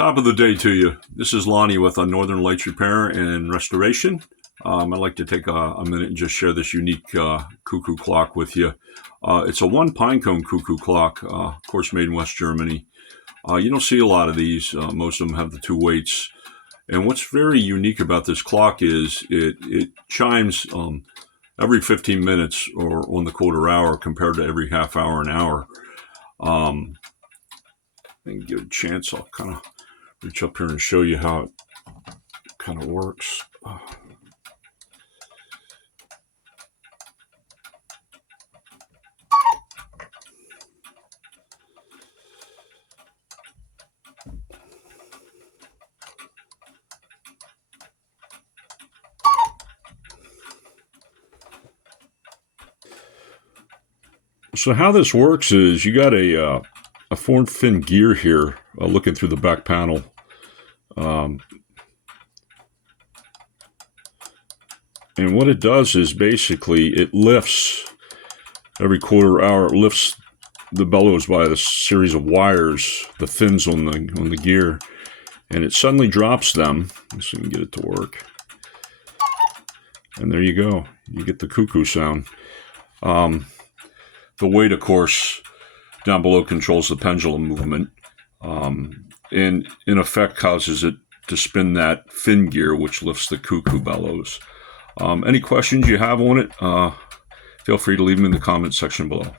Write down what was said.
Top of the day to you. This is Lonnie with Northern Lights Repair and Restoration. I'd like to take a minute and just share this unique cuckoo clock with you. It's a one Pinecone Cuckoo Clock, of course made in West Germany. You don't see a lot of these. Most of them have the two weights. And what's very unique about this clock is it chimes every 15 minutes or on the quarter hour compared to every half hour and hour. And give it a chance, I'll kind of reach up here and show you how it kind of works. So how this works is you got a form fin gear here, looking through the back panel. And what it does is basically it lifts every quarter hour. It lifts the bellows by a series of wires, the fins on the gear, and it suddenly drops them. Let's see if we can get it to work. And there you go. You get the cuckoo sound. The weight, of course, down below controls the pendulum movement, and in effect causes it to spin that fin gear, which lifts the cuckoo bellows. Any questions you have on it, feel free to leave them in the comment section below.